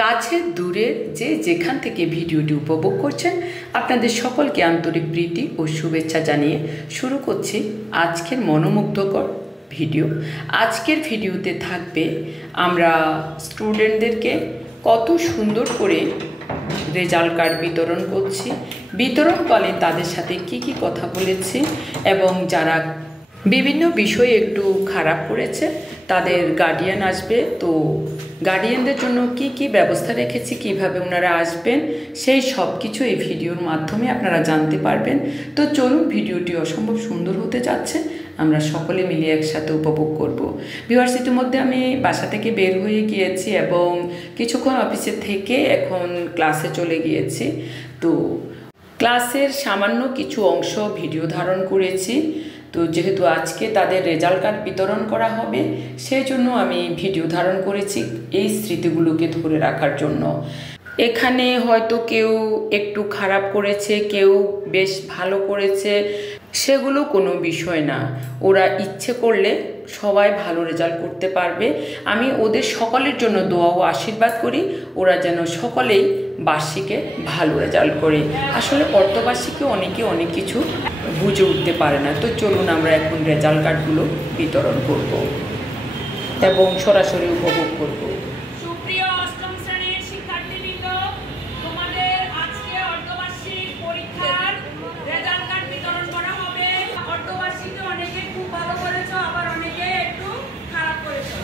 কাছের দূরের যে যেখান থেকে ভিডিওটি উপভোগ করছেন আপনাদের সকলকে আন্তরিক প্রীতি ও শুভেচ্ছা জানিয়ে শুরু করছি আজকের মনোমুগ্ধকর ভিডিও। আজকের ভিডিওতে থাকবে আমরা স্টুডেন্টদেরকে কত সুন্দর করে রেজাল্ট কার্ড বিতরণ করছি, বিতরণকালে তাদের সাথে কি কথা বলেছি এবং যারা বিভিন্ন বিষয়ে একটু খারাপ করেছে তাদের গার্ডিয়ান আসবে, তো গার্ডিয়ানদের জন্য কি ব্যবস্থা রেখেছি, কিভাবে ওনারা আসবেন, সেই সব কিছু এই ভিডিওর মাধ্যমে আপনারা জানতে পারবেন। তো চলুন, ভিডিওটি অসম্ভব সুন্দর হতে যাচ্ছে, আমরা সকলে মিলে একসাথে উপভোগ করব। ভিউয়ার্স, ইতিমধ্যে আমি বাসা থেকে বের হয়ে গিয়েছি এবং কিছুক্ষণ অফিসে থেকে এখন ক্লাসে চলে গিয়েছি। তো ক্লাসের সামান্য কিছু অংশ ভিডিও ধারণ করেছি। তো যেহেতু আজকে তাদের রেজাল্ট কার্ড বিতরণ করা হবে, সেই জন্য আমি ভিডিও ধারণ করেছি এই স্মৃতিগুলোকে ধরে রাখার জন্য। এখানে হয়তো কেউ একটু খারাপ করেছে, কেউ বেশ ভালো করেছে, সেগুলো কোনো বিষয় না। ওরা ইচ্ছে করলে সবাই ভালো রেজাল্ট করতে পারবে। আমি ওদের সকলের জন্য দোয়া ও আশীর্বাদ করি, ওরা যেন সকলেই বার্ষিকে ভালো রেজাল্ট করে। আসলে অর্ধবার্ষিকে অনেকে অনেক কিছু বুঝে উঠতে পারে না। তো চলুন আমরা এখন রেজাল্ট কার্ডগুলো বিতরণ করব এবং সরাসরি উপভোগ করব। সুপ্রিয় অষ্টম শ্রেণীর শিক্ষার্থীবৃন্দ, তোমাদের আজকে অর্ধবার্ষিক পরীক্ষার রেজাল্ট কার্ড বিতরণ করা হবে। অর্ধবার্ষিকে অনেকে খুব ভালো করেছো, আবার অনেকে একটু খারাপ করেছো।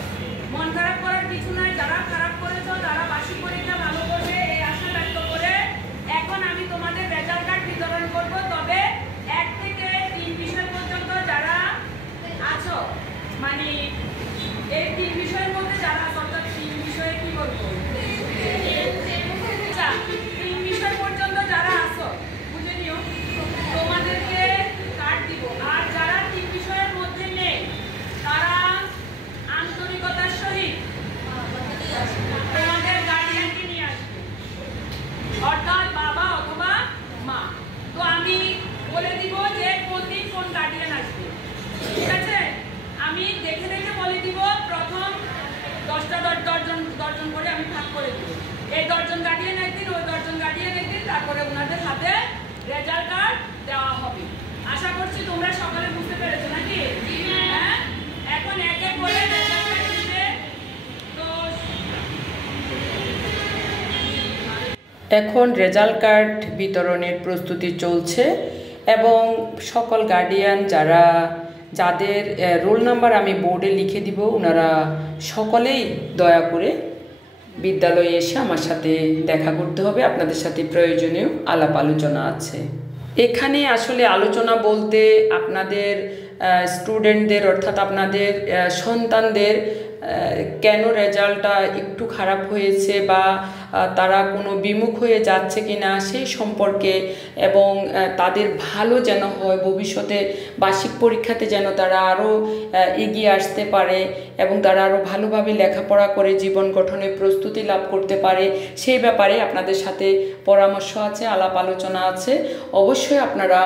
মন খারাপ করার কিছু নাই, যারা খারাপ করেছো তারা বার্ষিক পরীক্ষা ভালো করবে এই আশা ব্যক্ত করে এখন আমি তোমাদের রেজাল্ট কার্ড বিতরণ করব। তবে 1 থেকে 3 বিষয় পর্যন্ত যারা আছো, মানে এই 3 বিষয়ের মধ্যে যারা আছো, অর্থাৎ 3 বিষয়ে কি বলবো, আচ্ছা 3 বিষয় পর্যন্ত যারা আছো বুঝে নিও, তোমাদেরকে কার্ড দিব। আর যারা 3 বিষয়ের মধ্যে নেই তারা আন্তরিকতার সহিত তোমাদের গার্ডিয়ানকে নিয়ে আসবে, অর্থাৎ বাবা অথবা মা। তো আমি বলে দিব যে কোন গার্ডিয়ান আসবে, ঠিক আছে? আমি দেখে বলে দিব। প্রথম 10জন করে আমি ভাগ করে দিব। এই 10জন গার্ডিয়ান একদিন, ওই 10জন গার্ডিয়ান একদিন, তারপরে ওনাদের হাতে রেজাল্ট কার্ড দেওয়া হবে। আশা করছি তোমরা সকালে বুঝতে পেরেছো নাকি? হ্যাঁ, এখন এক এক করে রেজাল্ট কার্ড দিবে। তো এখন রেজাল্ট কার্ড বিতরণের প্রস্তুতি চলছে এবং সকল গার্ডিয়ান যাদের রোল নাম্বার আমি বোর্ডে লিখে দিব, ওনারা সকলেই দয়া করে বিদ্যালয়ে এসে আমার সাথে দেখা করতে হবে। আপনাদের সাথে প্রয়োজনীয় আলাপ আলোচনা আছে। এখানে আসলে আলোচনা বলতে আপনাদের স্টুডেন্টদের, অর্থাৎ আপনাদের সন্তানদের কেন রেজাল্টটা একটু খারাপ হয়েছে বা তারা কোনো বিমুখ হয়ে যাচ্ছে কি না সেই সম্পর্কে, এবং তাদের ভালো যেন হয়, ভবিষ্যতে বার্ষিক পরীক্ষাতে যেন তারা আরও এগিয়ে আসতে পারে এবং তারা আরও ভালোভাবে লেখাপড়া করে জীবন গঠনে প্রস্তুতি লাভ করতে পারে, সেই ব্যাপারে আপনাদের সাথে পরামর্শ আছে, আলাপ আলোচনা আছে। অবশ্যই আপনারা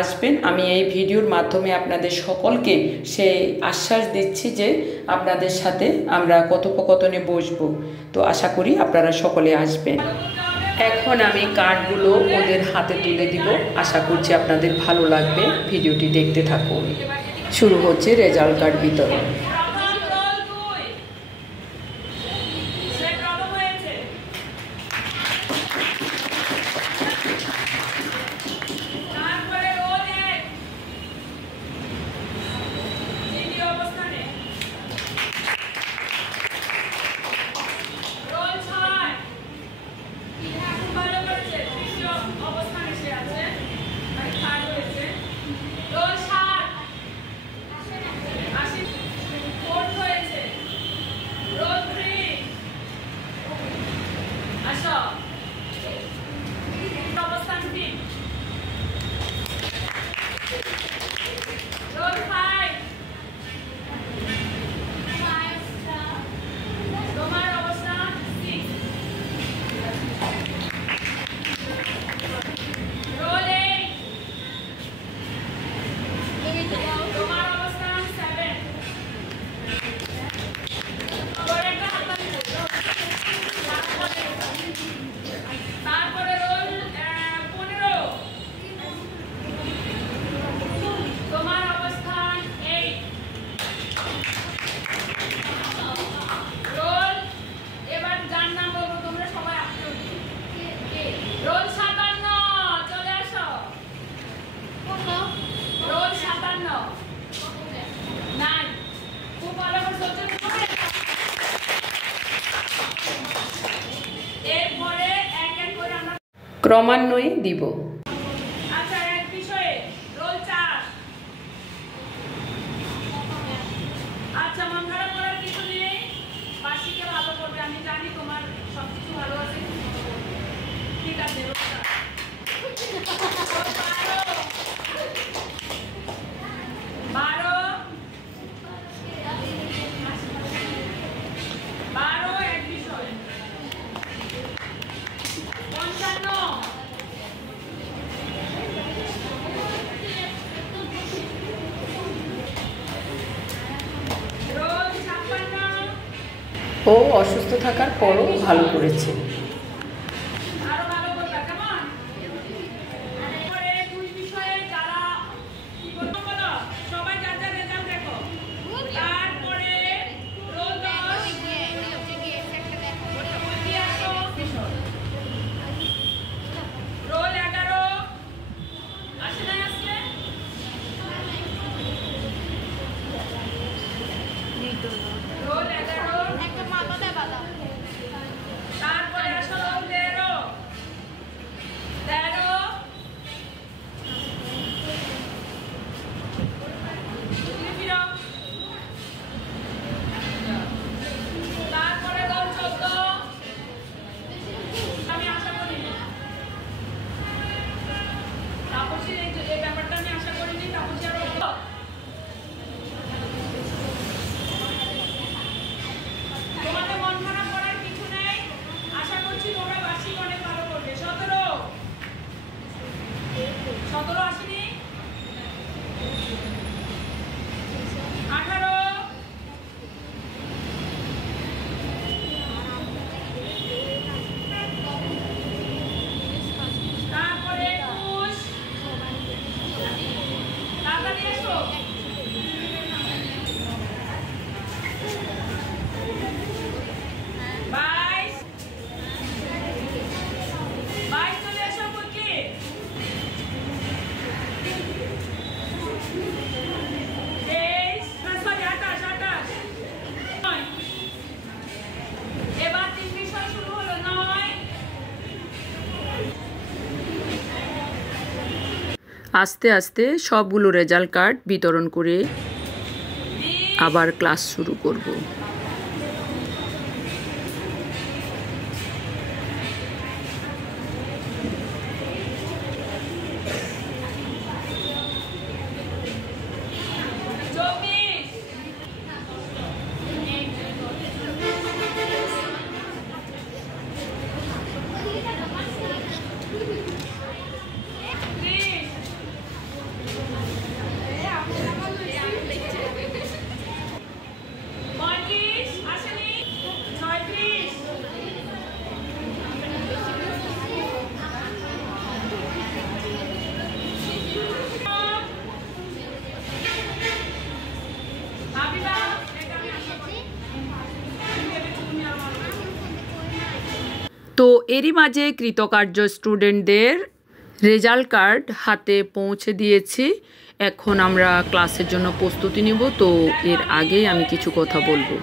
আসবেন। আমি এই ভিডিওর মাধ্যমে আপনাদের সকলকে সেই আশ্বাস দিচ্ছি যে আপনাদের সাথে আমরা কথোপকথনে বসবো। তো আশা করি আপনারা সকলে আসবেন। এখন আমি কার্ডগুলো ওদের হাতে তুলে দিব, আশা করছি আপনাদের ভালো লাগবে। ভিডিওটি দেখতে থাকুন। শুরু হচ্ছে রেজাল্ট কার্ড বিতরণ। ক্রমান্বয়ে দিব। আচ্ছা, এক বিষয়ে রোল 4। আচ্ছা, মন খারাপ করার কিছু নেই, বার্ষিকে ভালো করবে। আমি জানি তোমার সবকিছু ভালো আছে, ঠিক আছে। রোল 4 12 এক বিষয় 55 রোল 56। ও অসুস্থ থাকার পরও ভালো করেছে। আরো ভালো করবে, কেমন? পরে দুই বিষয়ে যারা কি বলবো বলো, সবাই যার যার রেজাল্ট দেখো। তারপরে রোল 10 রোল 11 আসে নাই আজকে? রোল 11 তারপরে আসো রোল 13 তারপরে রোল 14 আমি আশা করিনি, তাপসীর এই ব্যাপারটা আমি আশা করিনি। তাপসী আর তোমাদের মন খারাপ করার কিছু নেই, আশা করছি তোমরা বার্ষিক অনেক ভালো করবে। 17 আসেনি? 18 তারপরে 21 তাড়াতাড়ি এসো। 22 চলে এসো বুকি। 28 এবার 3 বিষয় শুরু হলো। 9 আস্তে আস্তে সবগুলো রেজাল্ট কার্ড বিতরণ করে আবার ক্লাস শুরু করব। তো এরই মাঝে কৃতকার্য স্টুডেন্টদের রেজাল্ট কার্ড হাতে পৌঁছে দিয়েছি। এখন আমরা ক্লাসের জন্য প্রস্তুতি নিব। তো এর আগেই আমি কিছু কথা বলবো।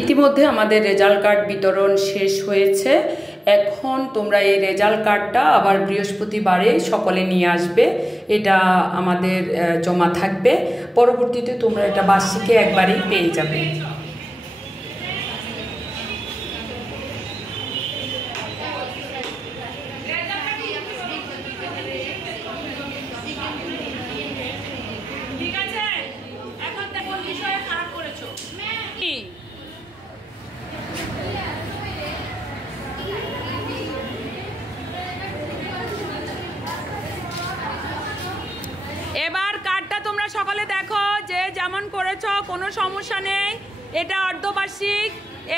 ইতিমধ্যে আমাদের রেজাল্ট কার্ড বিতরণ শেষ হয়েছে। এখন তোমরা এই রেজাল্ট কার্ডটা আবার বৃহস্পতিবারে সকলে নিয়ে আসবে। এটা আমাদের জমা থাকবে, পরবর্তীতে তোমরা এটা বার্ষিকে একবারেই পেয়ে যাবে। ঠিক আছে, এখন দেখো বিষয়ে খারাপ করেছো। এবার কার্ডটা তোমরা সকলে দেখো, যে যেমন করেছো কোনো সমস্যা নেই। এটা অর্ধবার্ষিক,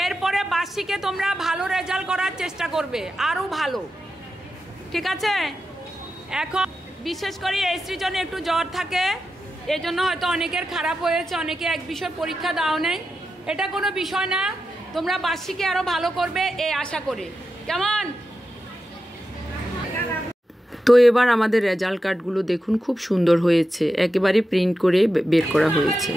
এরপরে বার্ষিকে তোমরা ভালো রেজাল্ট করার চেষ্টা করবে, আরও ভালো। ঠিক আছে, এখন বিশেষ করে এই সিজনে একটু জ্বর থাকে, এজন্য হয়তো অনেকের খারাপ হয়েছে, অনেকে এক বিষয় পরীক্ষা দাও নেই। এটা কোনো বিষয় না, তোমরা বার্ষিকে আরও ভালো করবে এই আশা করে। কেমন? তো এবার আমাদের রেজাল্ট কার্ডগুলো দেখুন, খুব সুন্দর হয়েছে, একেবারে প্রিন্ট করে বের করা হয়েছে।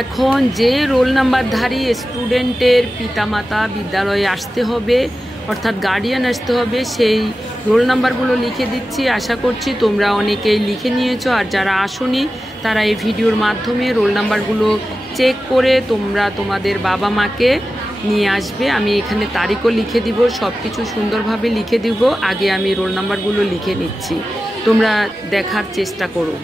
এখন যে রোল নাম্বারধারী স্টুডেন্টের পিতামাতা বিদ্যালয়ে আসতে হবে, অর্থাৎ গার্ডিয়ান আসতে হবে, সেই রোল নাম্বারগুলো লিখে দিচ্ছি। আশা করছি তোমরা অনেকেই লিখে নিয়েছো, আর যারা আসোনি তারা এই ভিডিওর মাধ্যমে রোল নাম্বারগুলো চেক করে তোমরা তোমাদের বাবা মাকে নিয়ে আসবে। আমি এখানে তারিখও লিখে দিব, সব কিছু সুন্দরভাবে লিখে দিব। আগে আমি রোল নাম্বারগুলো লিখে নিচ্ছি, তোমরা দেখার চেষ্টা করো।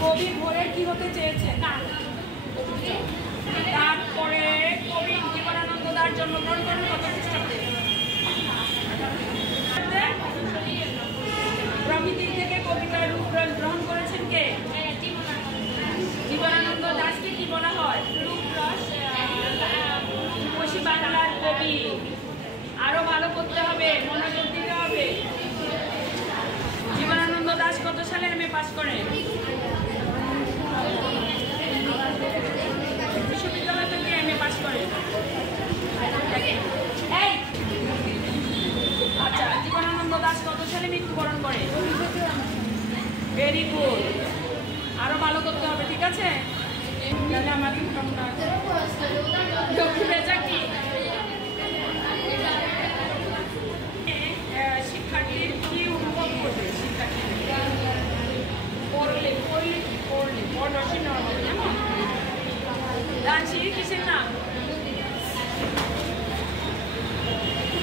কবি ভোরে কি হতে চেয়েছে, তারপরে কবি জীবনানন্দ দাশ জন্মগ্রহণ করেন কত খ্রিস্টাব্দে? প্রকৃতি থেকে কবিতার রূপ গ্রহণ করেছেন কে? জীবনানন্দ দাশকে কি বলা হয়? রূপসী বাংলার কবি। আরো ভালো করতে হবে, মনোযোগ দিতে হবে। জীবনানন্দ দাশ কত সালে এমএ পাস করেন? বিশ্ববিদ্যালয় থেকে এমএ পাস করেন। আচ্ছা, জীবনানন্দ দাশ কত সালে মৃত্যুবরণ করে? ভেরি গুড, আরো ভালো করতে হবে, ঠিক আছে? তাহলে আমার ইনকামটা লক্ষ্মী বেচা কি শিক্ষার্থীর কি অনুভব করবে? শিক্ষার্থী পড়লে পড়াশোনা নেওয়া হবে, যেমন রাজশাহীর কিসের নাম?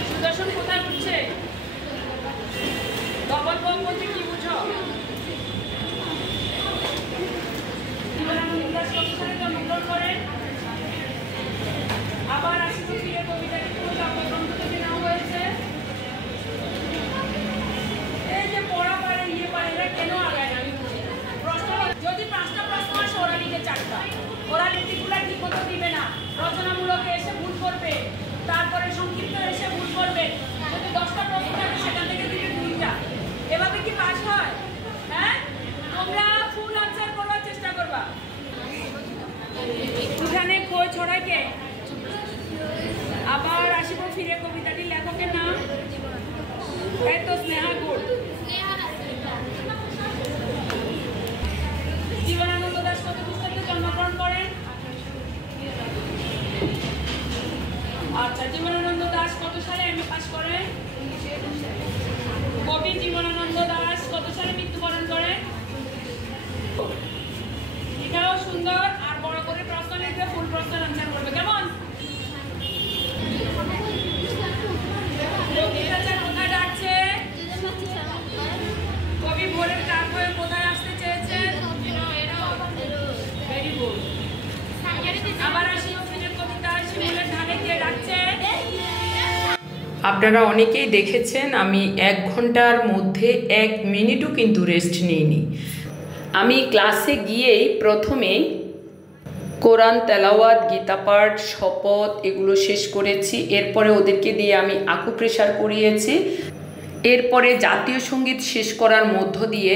সুদর্শন কোথায় উঠছে? ডবল বম বলতে কি বুঝো? জীবনানন্দ দাশ কত সালে জন্মগ্রহণ করেন? আবার আসি ফিরে কবিতাটি কোন কাব্যগ্রন্থ থেকে নেওয়া হয়েছে? এই যে পড়া পারে ইয়ে পারে এরা কেন আগায় না আমি বুঝি না। প্রশ্ন যদি 5টা প্রশ্ন আসে ওরা লিখে 4টা, ওরা রেটিকুলার ঠিক মতো দিবে না, রচনামূলকে এসে ভুল করবে, তারপরে সংক্ষিপ্ত এসে ভুল করবে। যদি 10টা প্রশ্ন থাকে সেখান থেকে দিবে 2টা, এভাবে কি পাস হয়? হ্যাঁ, তোমরা ফুল আনসার করার চেষ্টা করবা। এখানে কই ছড়ায় কে? আবার আসিব ফিরে কবিতাটি লেখকের নাম? এই তো স্নেহা গুড। জীবনানন্দ দাশ কত খ্রিস্টাব্দে জন্মগ্রহণ করেন? আচ্ছা, জীবনানন্দ দাশ কত সালে এমএ পাস করেন? কবি জীবনানন্দ দাশ কত সালে মৃত্যুবরণ করেন? এটাও সুন্দর। আর বড় করে প্রশ্ন লিখবে, ফুল প্রশ্ন আনসার করবে, কেমন? কোথায় ডাকছে? কবি ভোরের কাক হয়ে কোথায় আসতে চেয়েছেন? Very good. আবার আসি অভিনের কবিতা, শিমুলের ধানে কে ডাকছে? আপনারা অনেকেই দেখেছেন আমি 1 ঘন্টার মধ্যে 1 মিনিটও কিন্তু রেস্ট নিইনি। আমি ক্লাসে গিয়েই প্রথমে কোরআন তেলাওয়াত, গীতা পাঠ, শপথ এগুলো শেষ করেছি। এরপরে ওদেরকে দিয়ে আমি আকুপ্রেশার করিয়েছি। এরপরে জাতীয় সঙ্গীত শেষ করার মধ্য দিয়ে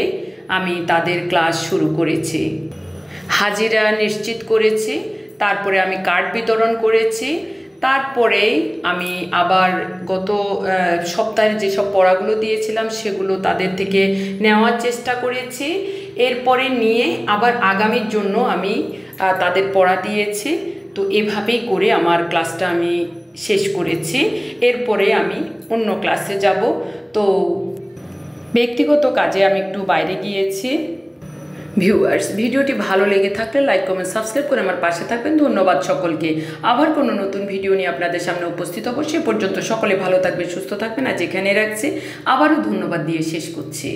আমি তাদের ক্লাস শুরু করেছি। হাজিরা নিশ্চিত করেছি, তারপরে আমি কার্ড বিতরণ করেছি। তারপরে আমি আবার গত সপ্তাহে যেসব পড়াগুলো দিয়েছিলাম সেগুলো তাদের থেকে নেওয়ার চেষ্টা করেছি। এরপরে নিয়ে আবার আগামীর জন্য আমি তাদের পড়া দিয়েছি। তো এভাবেই করে আমার ক্লাসটা আমি শেষ করেছি। এরপরে আমি অন্য ক্লাসে যাব। তো ব্যক্তিগত কাজে আমি একটু বাইরে গিয়েছি। ভিউয়ার্স, ভিডিওটি ভালো লেগে থাকলে লাইক, কমেন্ট, সাবস্ক্রাইব করে আমার পাশে থাকবেন। ধন্যবাদ সকলকে। আবার কোনো নতুন ভিডিও নিয়ে আপনাদের সামনে উপস্থিত হব। সে পর্যন্ত সকলে ভালো থাকবেন, সুস্থ থাকবেন। আজ এখানে রাখছি। আবারও ধন্যবাদ দিয়ে শেষ করছি।